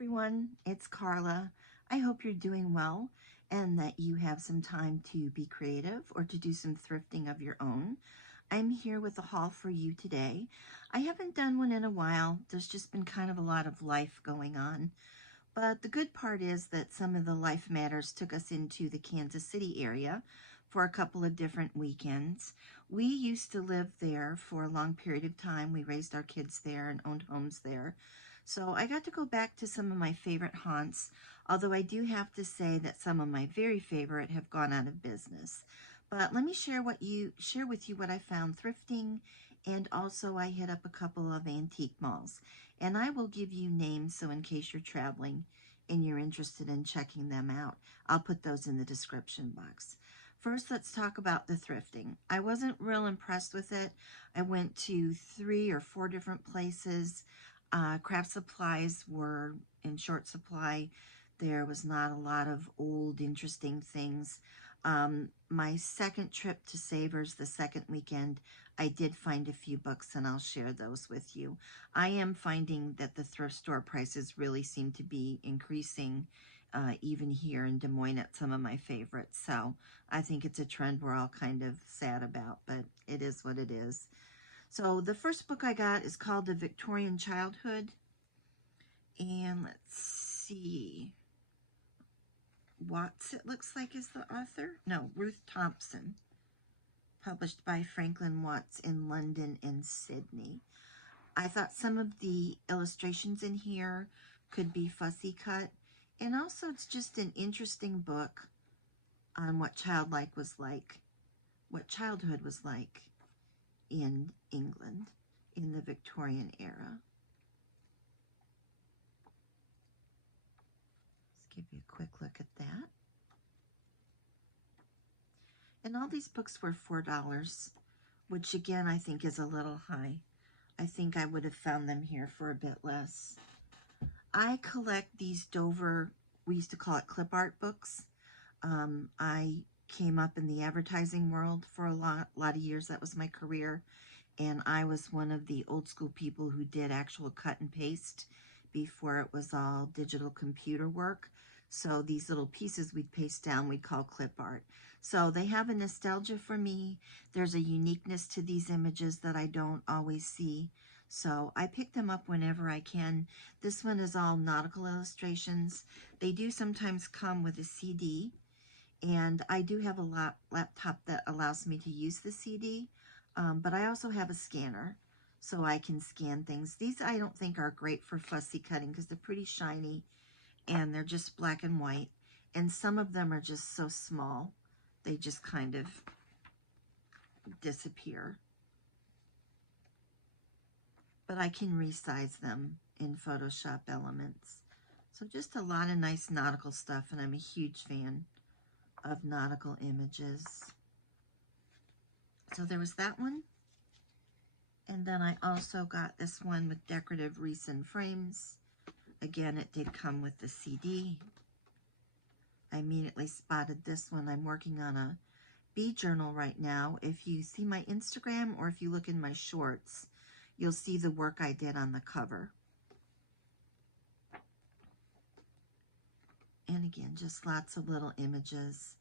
everyone, it's Carla. I hope you're doing well and that you have some time to be creative or to do some thrifting of your own. I'm here with a haul for you today. I haven't done one in a while. There's just been kind of a lot of life going on. But the good part is that some of the life matters took us into the Kansas City area for a couple of different weekends. We used to live there for a long period of time. We raised our kids there and owned homes there. So I got to go back to some of my favorite haunts, although I do have to say that some of my very favorite have gone out of business. But let me share with you what I found thrifting, and also I hit up a couple of antique malls. And I will give you names so in case you're traveling and you're interested in checking them out, I'll put those in the description box. First, let's talk about the thrifting. I wasn't real impressed with it. I went to 3 or 4 different places. Craft supplies were in short supply. There was not a lot of old, interesting things. My second trip to Savers, the second weekend, I did find a few books, and I'll share those with you. I am finding that the thrift store prices really seem to be increasing, even here in Des Moines at some of my favorites. So I think it's a trend we're all kind of sad about, but it is what it is. So the first book I got is called The Victorian Childhood. And let's see. Watts, it looks like, is the author. No, Ruth Thompson. Published by Franklin Watts in London and Sydney. I thought some of the illustrations in here could be fussy cut. And also it's just an interesting book on what childhood was like in England in the Victorian era. Let's give you a quick look at that. And all these books were $4, which again I think is a little high. I think I would have found them here for a bit less. I collect these Dover, we used to call it clip art books. I came up in the advertising world for a lot of years. That was my career. And I was one of the old school people who did actual cut and paste before it was all digital computer work. So these little pieces we'd paste down, we'd call clip art. So they have a nostalgia for me. There's a uniqueness to these images that I don't always see. So I pick them up whenever I can. This one is all nautical illustrations. They do sometimes come with a CD. And I do have a laptop that allows me to use the CD. But I also have a scanner, so I can scan things. These I don't think are great for fussy cutting because they're pretty shiny and they're just black and white. And some of them are just so small, they just kind of disappear. But I can resize them in Photoshop Elements. So just a lot of nice nautical stuff, and I'm a huge fan of nautical images. So there was that one. And then I also got this one with decorative wreaths and frames. Again, it did come with the CD. I immediately spotted this one. I'm working on a bee journal right now. If you see my Instagram or if you look in my shorts, you'll see the work I did on the cover. And again, just lots of little images.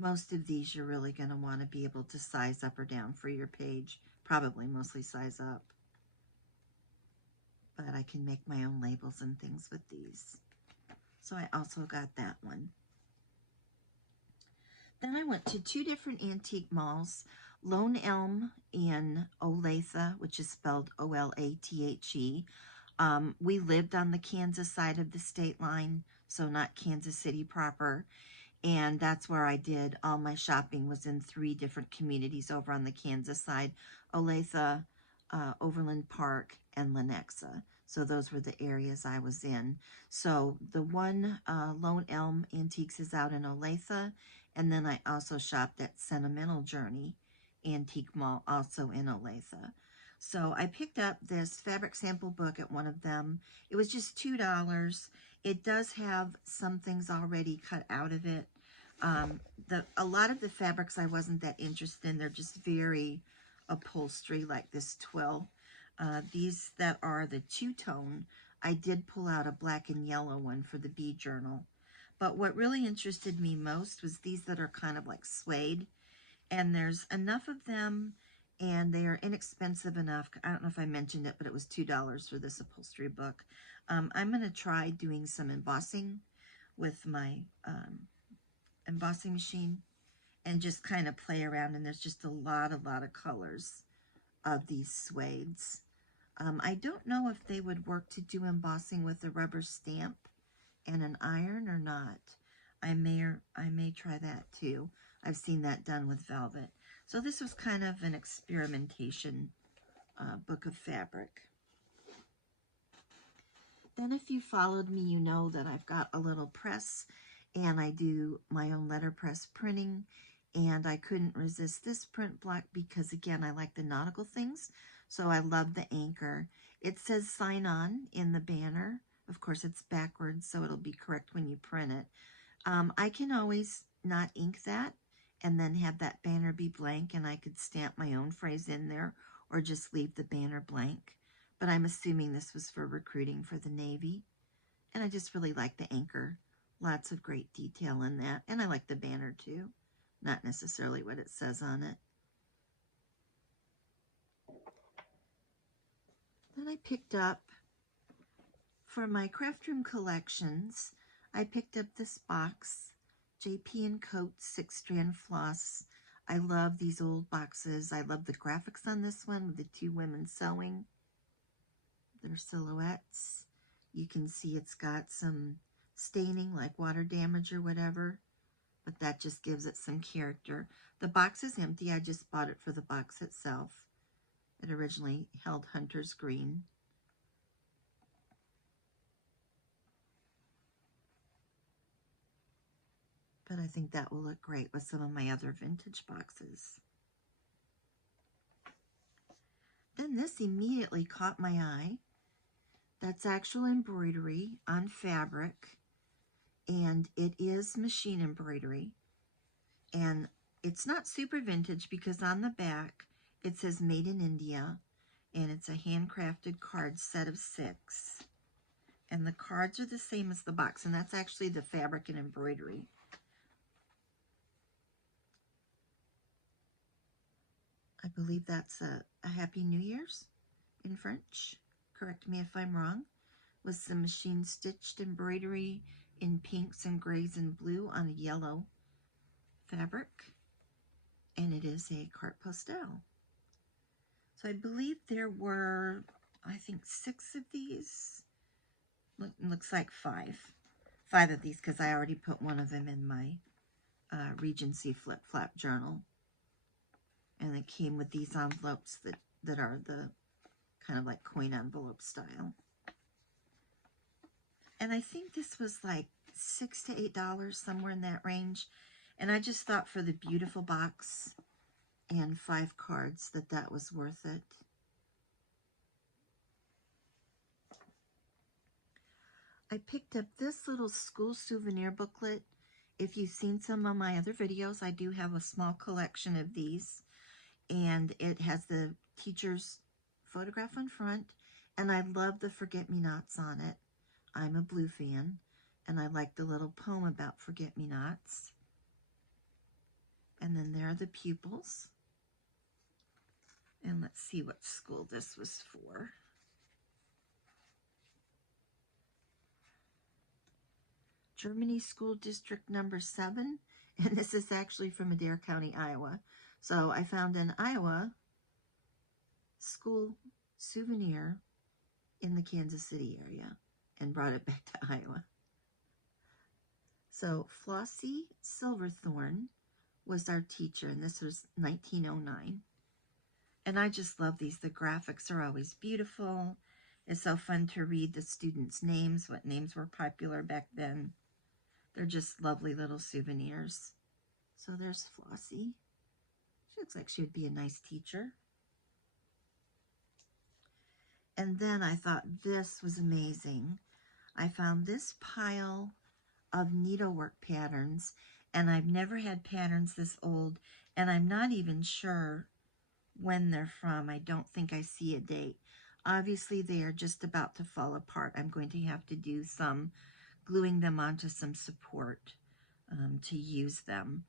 Most of these you're really going to want to be able to size up or down for your page. Probably mostly size up. But I can make my own labels and things with these. So I also got that one. Then I went to 2 different antique malls. Lone Elm in Olathe, which is spelled O-L-A-T-H-E. We lived on the Kansas side of the state line, so not Kansas City proper. And that's where I did all my shopping, was in 3 different communities over on the Kansas side: Olathe, Overland Park, and Lenexa. So those were the areas I was in. So the one, Lone Elm Antiques, is out in Olathe. And then I also shopped at Sentimental Journey Antique Mall, also in Olathe. So I picked up this fabric sample book at one of them. It was just $2. It does have some things already cut out of it. A lot of the fabrics I wasn't that interested in. They're just very upholstery, like this twill. These that are the two-tone I did pull out a black and yellow one for the bee journal. But what really interested me most was these that are kind of like suede. And there's enough of them, and they are inexpensive enough. I don't know if I mentioned it, but it was $2 for this upholstery book. I'm going to try doing some embossing with my embossing machine and just kind of play around. And there's just a lot of colors of these suedes. I don't know if they would work to do embossing with a rubber stamp and an iron or not. I may try that too. I've seen that done with velvet. So this was kind of an experimentation book of fabric. Then if you followed me, you know that I've got a little press and I do my own letterpress printing, and I couldn't resist this print block because, again, I like the nautical things, so I love the anchor. It says sign on in the banner. Of course, it's backwards, so it'll be correct when you print it. I can always not ink that and then have that banner be blank, and I could stamp my own phrase in there or just leave the banner blank. But I'm assuming this was for recruiting for the Navy. And I just really like the anchor. Lots of great detail in that. And I like the banner too. Not necessarily what it says on it. Then I picked up, for my craft room collections, I picked up this box, JP & Coates 6-strand floss. I love these old boxes. I love the graphics on this one with the two women sewing. Their silhouettes. You can see it's got some staining like water damage or whatever, but that just gives it some character. The box is empty. I just bought it for the box itself. It originally held Hunter's Green. But I think that will look great with some of my other vintage boxes. Then this immediately caught my eye. That's actual embroidery on fabric, and it is machine embroidery. And it's not super vintage because on the back it says made in India, and it's a handcrafted card set of 6. And the cards are the same as the box, and that's actually the fabric and embroidery. I believe that's a Happy New Year's in French. Correct me if I'm wrong. With some machine stitched embroidery in pinks and grays and blue on a yellow fabric. And it is a carte postal. So I believe there were, I think, 6 of these. Looks like 5. 5 of these because I already put one of them in my Regency Flip Flap journal. And it came with these envelopes that are the kind of like coin envelope style. And I think this was like $6 to $8, somewhere in that range. And I just thought for the beautiful box and 5 cards that was worth it. I picked up this little school souvenir booklet. If you've seen some of my other videos, I do have a small collection of these. And it has the teacher's photograph on front. And I love the forget-me-nots on it. I'm a Blue fan, and I like the little poem about forget-me-nots. And then there are the pupils. And let's see what school this was for. Germany School District number 7, and this is actually from Adair County, Iowa. So I found an Iowa school souvenir in the Kansas City area and brought it back to Iowa. So Flossie Silverthorne was our teacher, and this was 1909. And I just love these. The graphics are always beautiful. It's so fun to read the students' names, what names were popular back then. They're just lovely little souvenirs. So there's Flossie. She looks like she would be a nice teacher. And then I thought this was amazing. I found this pile of needlework patterns, and I've never had patterns this old, and I'm not even sure when they're from. I don't think I see a date. Obviously, they are just about to fall apart. I'm going to have to do some gluing them onto some support to use them.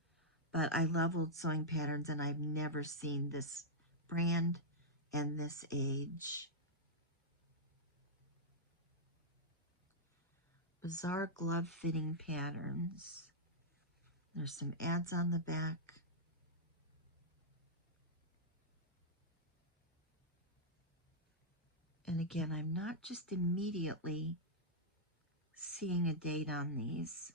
But I love old sewing patterns, and I've never seen this brand and this age. Bizarre glove fitting patterns. There's some ads on the back. And again, I'm not just immediately seeing a date on these.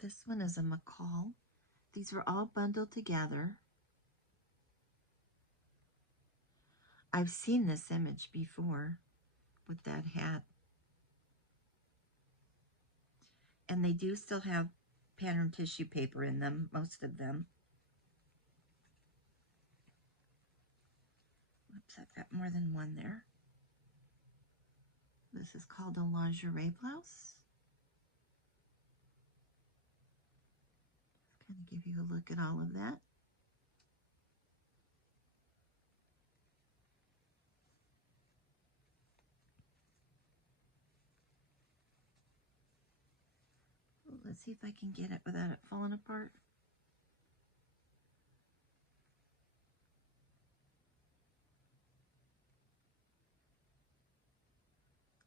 This one is a McCall. These were all bundled together. I've seen this image before with that hat. And they do still have pattern tissue paper in them, most of them. Oops, I've got more than one there. This is called a lingerie blouse. Just kind of give you a look at all of that. Let's see if I can get it without it falling apart.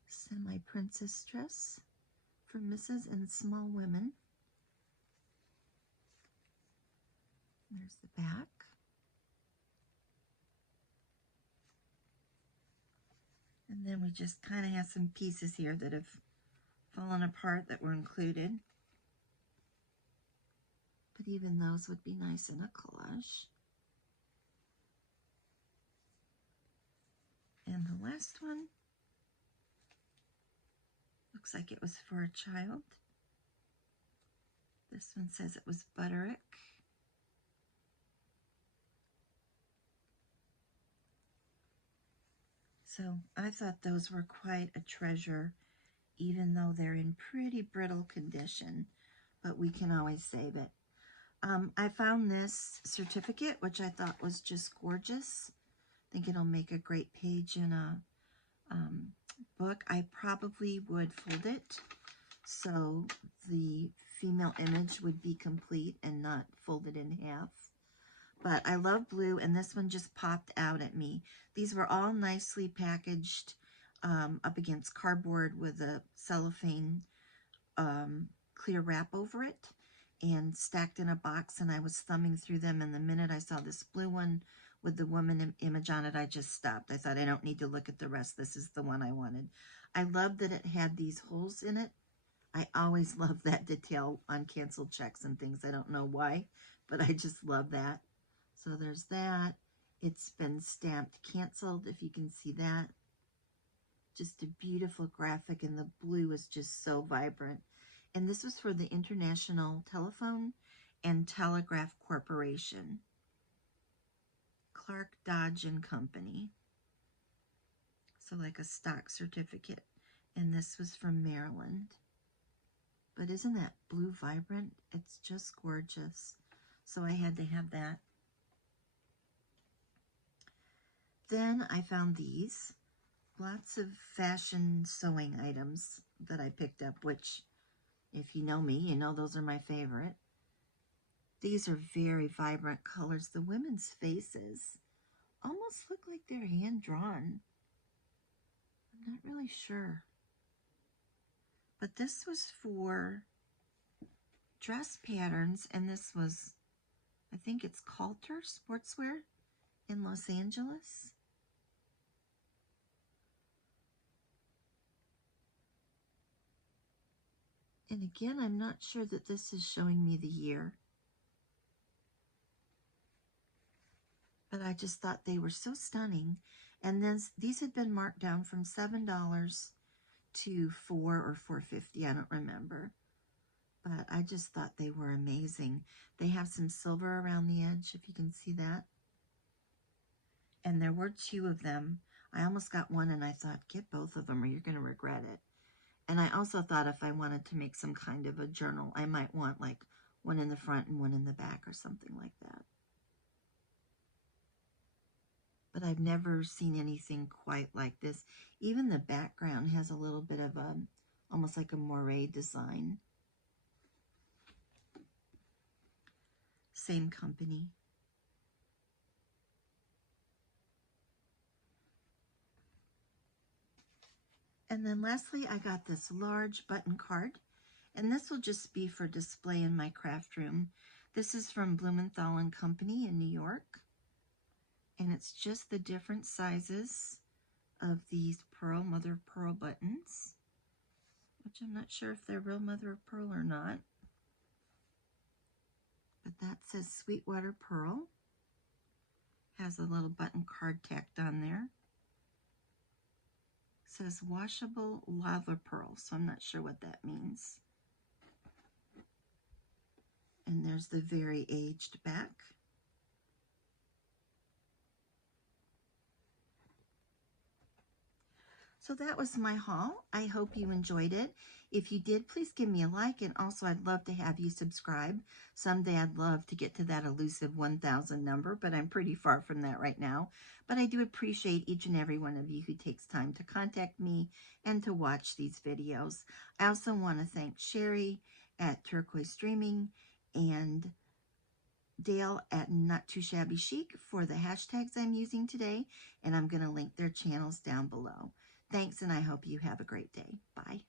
Semi-princess dress for Mrs. and Small Women. There's the back. And then we just kind of have some pieces here that have fallen apart that were included. But even those would be nice in a collage. And the last one looks like it was for a child. This one says it was Butterick. So I thought those were quite a treasure, even though they're in pretty brittle condition, but we can always save it. I found this certificate, which I thought was just gorgeous. I think it'll make a great page in a book. I probably would fold it so the female image would be complete and not folded in half. But I love blue, and this one just popped out at me. These were all nicely packaged up against cardboard with a cellophane clear wrap over it and stacked in a box, and I was thumbing through them, and the minute I saw this blue one with the woman image on it, I just stopped. I thought, I don't need to look at the rest. This is the one I wanted. I love that it had these holes in it. I always love that detail on canceled checks and things. I don't know why, but I just love that. So there's that. It's been stamped canceled, if you can see that. Just a beautiful graphic, and the blue is just so vibrant. And this was for the International Telephone and Telegraph Corporation. Clark, Dodge and Company. So like a stock certificate. And this was from Maryland. But isn't that blue vibrant? It's just gorgeous. So I had to have that. Then I found these. Lots of fashion sewing items that I picked up, which, if you know me, you know those are my favorite. These are very vibrant colors. The women's faces almost look like they're hand-drawn. I'm not really sure. But this was for dress patterns, and this was, I think it's Coulter Sportswear in Los Angeles. And again, I'm not sure that this is showing me the year. But I just thought they were so stunning. And then these had been marked down from $7 to $4 or $4.50, I don't remember. But I just thought they were amazing. They have some silver around the edge, if you can see that. And there were 2 of them. I almost got one, and I thought, get both of them or you're going to regret it. And I also thought if I wanted to make some kind of a journal, I might want like one in the front and one in the back or something like that. But I've never seen anything quite like this. Even the background has a little bit of a, almost like a moire design. Same company. And then lastly, I got this large button card, and this will just be for display in my craft room. This is from Blumenthal and Company in New York, and it's just the different sizes of these mother of pearl buttons, which I'm not sure if they're real mother of pearl or not, but that says Sweetwater Pearl. Has a little button card tacked on there. Says washable lava pearl, so I'm not sure what that means. And there's the very aged back. So that was my haul. I hope you enjoyed it. If you did, please give me a like, and also I'd love to have you subscribe. Someday I'd love to get to that elusive 1,000 number, but I'm pretty far from that right now. But I do appreciate each and every one of you who takes time to contact me and to watch these videos. I also want to thank Sheree at Turquoise Streaming and Dale at Not Too Shabby Chic for the hashtags I'm using today, and I'm going to link their channels down below. Thanks, and I hope you have a great day. Bye.